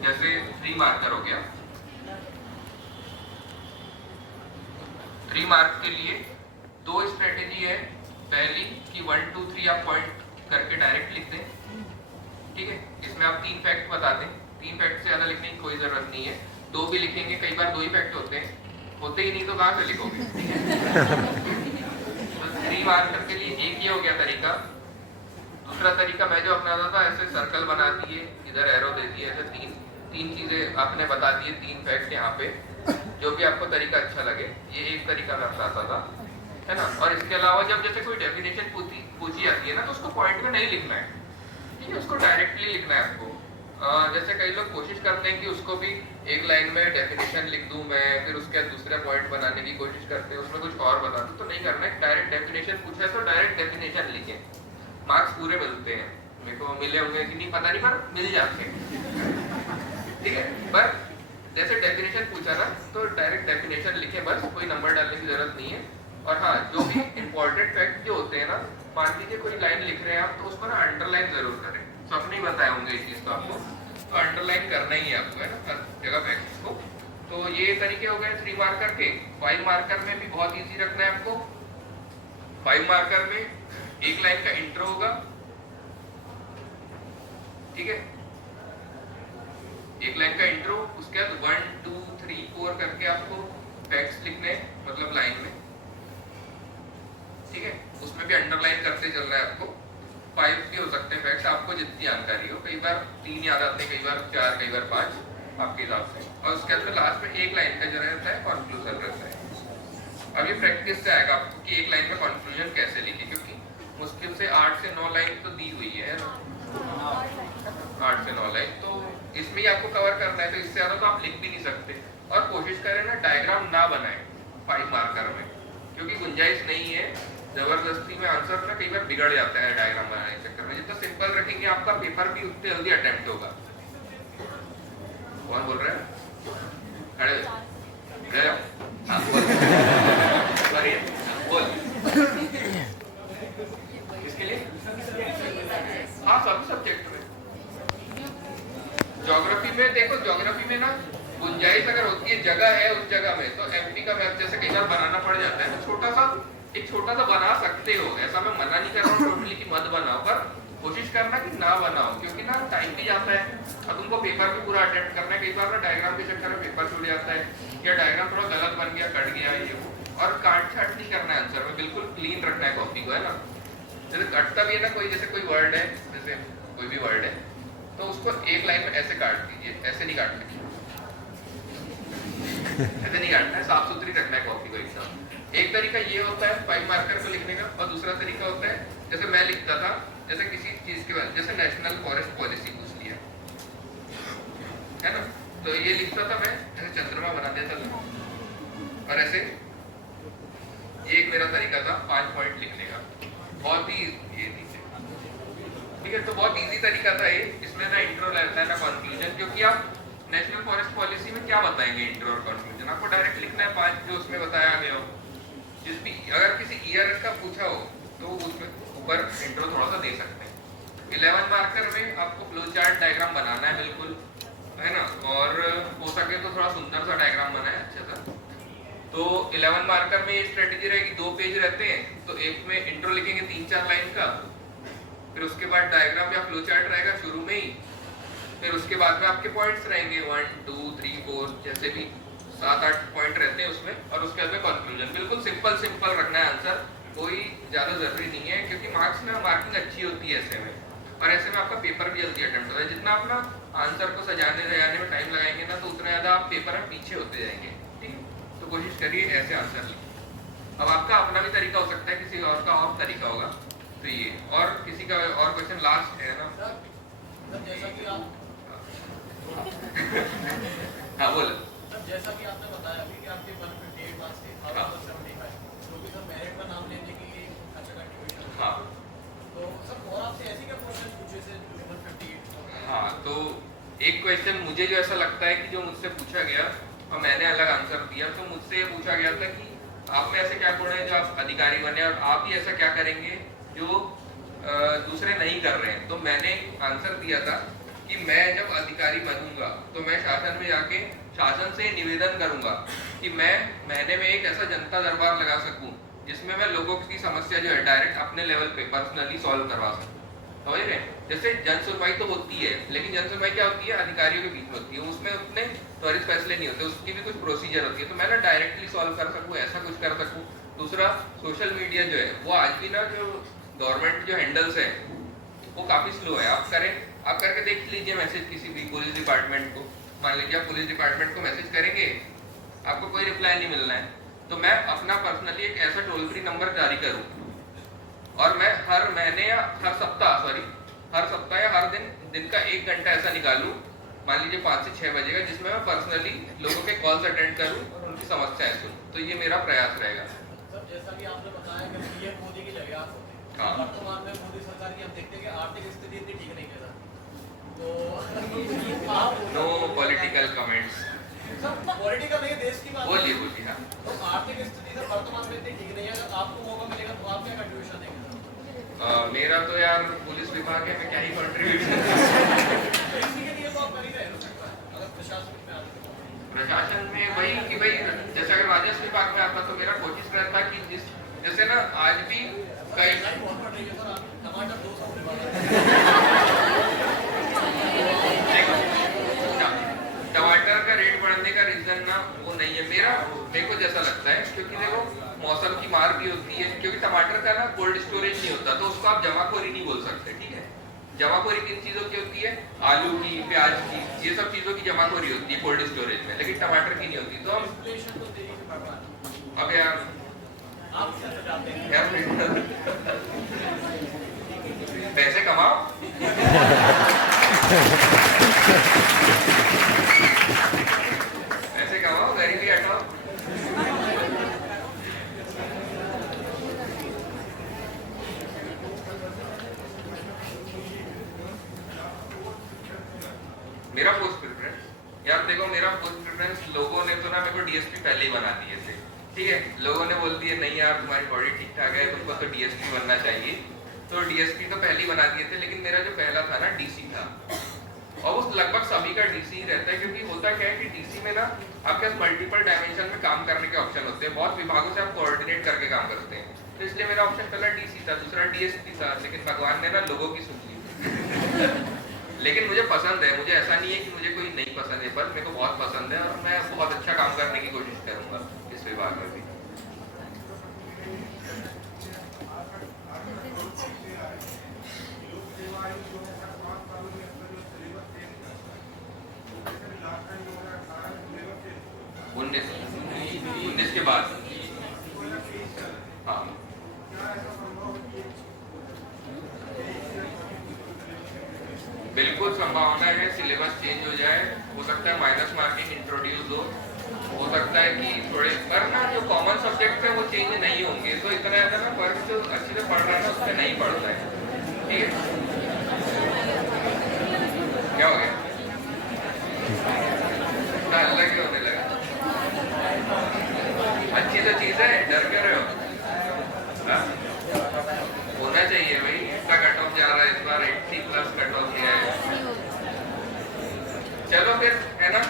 जैसे 3 मार्कर हो गया, 3 मार्क के लिए 2 स्ट्रेटेजी है। पहली कि 1 2 3 आप पॉइंट करके डायरेक्ट लिख दें, ठीक है। इसमें आप 3 फैक्ट बता दें, 3 फैक्ट से ज्यादा लिखने की कोई जरूरत नहीं है। 2 भी लिखेंगे, कई बार 2 ही फैक्ट होते हैं, होते ही नहीं तो कहाँ से लिखोगे। तो 3 मार्कर के लिए एक ये हो गया तरीका। दूसरा तरीका मैं जो अपनाता था, ऐसे सर्कल बना दिए, इधर एरो दे दिए, ऐसे तीन चीजें आपने बता दिए, 3 फैक्ट यहाँ पे, जो भी आपको तरीका अच्छा लगे। ये एक तरीका मैं अपनाता था, है ना। और इसके अलावा जब जैसे कोई डेफिनेशन पूछी जाती है ना, तो उसको पॉइंट में नहीं लिखना है, ठीक है, उसको डायरेक्टली लिखना है आपको। जैसे कई लोग कोशिश करते हैं कि उसको भी एक लाइन में डेफिनेशन लिख दूं मैं, फिर उसके बाद दूसरा पॉइंट बनाने की कोशिश करते हैं, उसमें कुछ और बता दूं, तो नहीं करना है। डायरेक्ट डेफिनेशन पूछा है तो डायरेक्ट डेफिनेशन लिखें, मार्क्स पूरे मिलते हैं। मेरे को मिले होंगे कि नहीं पता नहीं, पर मिल जाते हैं, ठीक है। पर जैसे डेफिनेशन पूछा ना, तो डायरेक्ट डेफिनेशन लिखें, बस कोई नंबर डालने की जरूरत नहीं है। और हाँ, जो भी इंपॉर्टेंट फैक्ट जो होते हैं ना, मान लीजिए कोई लाइन लिख रहे हैं आप, तो उसको ना अंडरलाइन जरूर करें। सबने ही बताया होंगे इस चीज को आपको, तो अंडरलाइन करना ही है आपको, है ना, हर जगह फैक्ट्स को। तो ये तरीके हो गए 3 मार्कर के। 5 मार्कर में भी बहुत इजी रखना है आपको। 5 मार्कर में एक लाइन का इंट्रो होगा, ठीक है, एक लाइन का इंट्रो, उसके बाद 1 2 3 4 करके आपको फैक्ट्स लिखने, मतलब लाइन में, ठीक है। उसमें भी अंडरलाइन करते चल रहा है आपको। 5 भी हो सकते हैं फैक्ट्स, आपको जितनी जानकारी हो। कई बार 3 याद आते हैं, कई बार 4, कई बार 5, आपके हिसाब से। और उसके बाद लास्ट में एक लाइन का जो रहता है कंक्लूजन रहता है। अब ये प्रैक्टिस से आएगा आपको कि एक लाइन का कंक्लूजन कैसे लिखे, क्योंकि मुश्किल से 8 से 9 लाइन तो दी हुई है ना, 8 से 9 लाइन, तो इसमें ही आपको कवर करना है। तो इससे ज्यादा तो आप लिख भी नहीं सकते। और कोशिश करें ना डायग्राम ना बनाए 5 मार्कर में, क्योंकि गुंजाइश नहीं है। जबरदस्ती में आंसर ना कई बार बिगड़ जाता है डायग्राम बनाने के चक्कर में। जितना सिंपल रखेंगे आपका पेपर भी उतने जल्दी अटेम्प्ट होगा। कौन बोल रहा है? खड़े गए बोल इसके लिए। हाँ, सब सब्जेक्ट में। ज्योग्राफी में देखो, ज्योग्राफी में ना गुंजाइश अगर होती है, जगह है उस जगह में, तो एमपी का मैप जैसे कई बार बनाना पड़ जाता है, तो छोटा सा बना सकते हो। ऐसा मैं मना नहीं कर रहा हूँ टोटली कि मत बनाओ, पर कोशिश करना कि ना बनाओ, क्योंकि ना टाइम भी जाता है और तुमको पेपर भी पूरा अटेम्प्ट करना है। कई बार ना डायग्राम के चक्कर में पेपर छूट जाता है, या डायग्राम थोड़ा गलत बन गया, कट गया, ये वो। और काट छाट नहीं करना है आंसर में, बिल्कुल क्लीन रखना है कॉपी को, है ना। जैसे कटता भी है ना कोई, जैसे कोई वर्ड है, जैसे कोई भी वर्ड है, तो उसको एक लाइन में ऐसे काट दीजिए, ऐसे नहीं काटना, ऐसे नहीं काटना है, साफ सुथरी रखना है कॉपी को एकदम। एक तरीका ये होता है 5 मार्कर को लिखने का, और दूसरा तरीका होता है जैसे मैं लिखता था, जैसे किसी चीज के बारे में, जैसे नेशनल फॉरेस्ट पॉलिसी पूछ लिया, है ना, तो ये लिखता था मैं, ऐसे चंद्रमा बना देता था, और ऐसे ये एक मेरा तरीका था 5 पॉइंट लिखने का। बहुत ही ये ठीक है, तो बहुत इजी तरीका था ये। इसमें ना इंट्रो रहता है ना कंक्लूजन, क्योंकि आप नेशनल फॉरेस्ट पॉलिसी में क्या बताएंगे इंट्रो और कंक्लूजन, आपको डायरेक्ट लिखना है 5 जो उसमें बताया गया हो। जिस भी अगर किसी ईयर का पूछा हो तो उसमें ऊपर इंट्रो थोड़ा सा दे सकते हैं। 11 मार्कर में आपको फ्लो चार्ट डायग्राम बनाना है, बिल्कुल, है ना, और हो सके तो थोड़ा सुंदर सा डायग्राम बनाए, अच्छा सा। तो 11 मार्कर में ये स्ट्रेटेजी रहेगी, 2 पेज रहते हैं, तो एक में इंट्रो लिखेंगे 3-4 लाइन का, फिर उसके बाद डायग्राम या फ्लो चार्ट रहेगा शुरू में ही, फिर उसके बाद में आपके पॉइंट्स रहेंगे 1 2 3 4, जैसे भी 7-8 पॉइंट रहते हैं उसमें, और उसके बाद में कंक्लूजन। बिल्कुल सिंपल रखना है आंसर, कोई ज्यादा जरूरी नहीं है, क्योंकि मार्क्स में मार्किंग अच्छी होती है ऐसे में, और ऐसे में आपका पेपर भी जल्दी अटेम्प्ट होता है। जितना अपना आंसर को सजाने में टाइम लगाएंगे ना, तो उतना ज्यादा आप पेपर में पीछे होते जाएंगे, ठीक है। तो कोशिश करिए ऐसे आंसर लिखिए। अब आपका अपना भी तरीका हो सकता है, किसी और का और तरीका होगा, तो ये, और किसी का और क्वेश्चन लास्ट है ना, जैसा कि आप हाँ बोल। जैसा कि आपने बताया अभी कि आपके 158 मार्क्स थे, 1075, जो कि सर मेरिट में नाम लेने के लिए अच्छा कंट्रीब्यूशन। हाँ, तो सर और आपसे ऐसे क्या क्वेश्चन पूछे थे 158? हाँ, तो एक क्वेश्चन मुझे जो ऐसा लगता है कि जो मुझसे पूछा गया और मैंने अलग आंसर दिया, तो मुझसे ये पूछा गया था कि आप में ऐसे क्या गुण है जो आप अधिकारी बने, और आप ही ऐसा क्या करेंगे जो दूसरे नहीं कर रहे हैं। तो मैंने आंसर दिया था कि मैं जब अधिकारी बनूंगा तो मैं शासन में जाके शासन से निवेदन करूंगा कि मैं महीने में एक ऐसा जनता दरबार लगा सकूं जिसमें मैं लोगों की समस्या जो है डायरेक्ट अपने लेवल पे पर्सनली सॉल्व करवा सकूं। समझ रहे हैं? जैसे जन सुनवाई तो होती है, लेकिन जन सुनवाई क्या होती है, अधिकारियों के बीच में होती है, उसमें उतने त्वरित फैसले नहीं होते, उसकी भी कुछ प्रोसीजर होती है। तो मैं ना डायरेक्टली सॉल्व कर सकूं, ऐसा कुछ कर सकूं। दूसरा, सोशल मीडिया जो है वो आज भी ना जो गवर्नमेंट जो हैंडल्स है वो काफी स्लो है। आप करके देख लीजिए मैसेज किसी भी पुलिस डिपार्टमेंट को, मान लीजिए आप पुलिस डिपार्टमेंट को मैसेज करेंगे, आपको कोई रिप्लाई नहीं मिलना है, तो मैं अपना पर्सनली एक ऐसा टोल फ्री नंबर जारी करूं और मैं हर महीने या हर सप्ताह या हर दिन का 1 घंटा ऐसा निकालूं, मान लीजिए 5 से 6 बजे का, जिसमें मैं पर्सनली लोगों के कॉल्स अटेंड करूं और उनकी समस्याएं सुनूं। तो ये मेरा प्रयास रहेगा। सर जैसा कि आपने बताया कि पीएम मोदी की जगह आप होते हैं, हाँ। वर्तमान में मोदी सरकार की हम देखते हैं कि आर्थिक स्थिति इतनी ठीक नहीं है सर, तो आप no political comments. Sir political नहीं, देश की बात है। बोलिए हाँ। तो आर्थिक स्थिति सर वर्तमान में इतनी ठीक नहीं है, अगर आपको मौका मिलेगा तो आप क्या कंट्रीब्यूशन देंगे? मेरा तो यार पुलिस विभाग है, मैं क्या ही कंट्रीब्यूशन। तो इसी के लिए तो आप कर ही रहे हो ना, अगर प्रशासन में आते हैं। प्रशासन में वही कि भाई जैसे अगर राजस्व विभाग में आता तो मेरा कोशिश रहता कि जैसे ना आज भी कई बहुत बढ़ रही है सर, आप टमाटर 200 रुपए वाला टमाटर का रेट बढ़ने का रीजन ना वो नहीं है मेरे को जैसा लगता है, क्योंकि देखो मौसम की मार भी होती है, क्योंकि टमाटर का ना कोल्ड स्टोरेज नहीं होता, तो उसको आप जमाखोरी नहीं बोल सकते। ठीक है, जमाखोरी किन चीजों की होती है, आलू की, प्याज की, ये सब चीजों की जमाखोरी होती है कोल्ड स्टोरेज में, लेकिन टमाटर की नहीं होती। तो हम इन्फ्लेशन तो तेजी से बढ़ रहा है, अब यार आप कैसे जाते हैं? पैसे कमाओ, पैसे कमाओ, गरीबी हटाओ। मेरा पोस्ट प्रेफरेंस यार देखो, मेरा पोस्ट प्रेफरेंस लोगों ने तो ना मेरे को डीएसपी पहले ही बना दिए थे। ठीक है, लोगों ने बोल दिए नहीं यार तुम्हारी बॉडी ठीक ठाक है, तुमको तो डीएसपी बनना चाहिए, तो डीएसपी तो पहले ही बना दिए थे। लेकिन मेरा जो पहला था ना डीसी था, और वो लगभग सभी का डीसी ही रहता है, क्योंकि होता क्या है कि डीसी में ना आपके पास मल्टीपल डायमेंशन में काम करने के ऑप्शन होते हैं, बहुत विभागों से आप कोऑर्डिनेट करके काम करते हैं। तो इसलिए मेरा ऑप्शन पहला डीसी था, दूसरा डीएसपी था, लेकिन भगवान ने ना लोगों की सुन ली। लेकिन मुझे पसंद है, मुझे ऐसा नहीं है कि मुझे कोई नहीं पसंद है, पर मेरे को बहुत पसंद है और मैं बहुत अच्छा काम करने की कोशिश करूंगा इस विभाग में भी। उन्नीस के बाद हाँ, बिल्कुल संभावना है सिलेबस चेंज हो जाए, हो सकता है माइनस मार्किंग इंट्रोड्यूस हो सकता है कि थोड़े, पर ना जो कॉमन सब्जेक्ट है वो चेंज नहीं होंगे, तो इतना है ना फर्क जो अच्छे से पढ़ रहा है ना उससे नहीं पढ़ता है। ठीक है, क्या हो गया, अल्लाह क्यों होने लगा? अच्छी तो चीज है, डर क्यों रहे हो? हाँ? होना चाहिए भाई, इतना कट ऑफ जा रहा है इस बार, 80+ कट ऑफ दिया है। चलो फिर, है ना।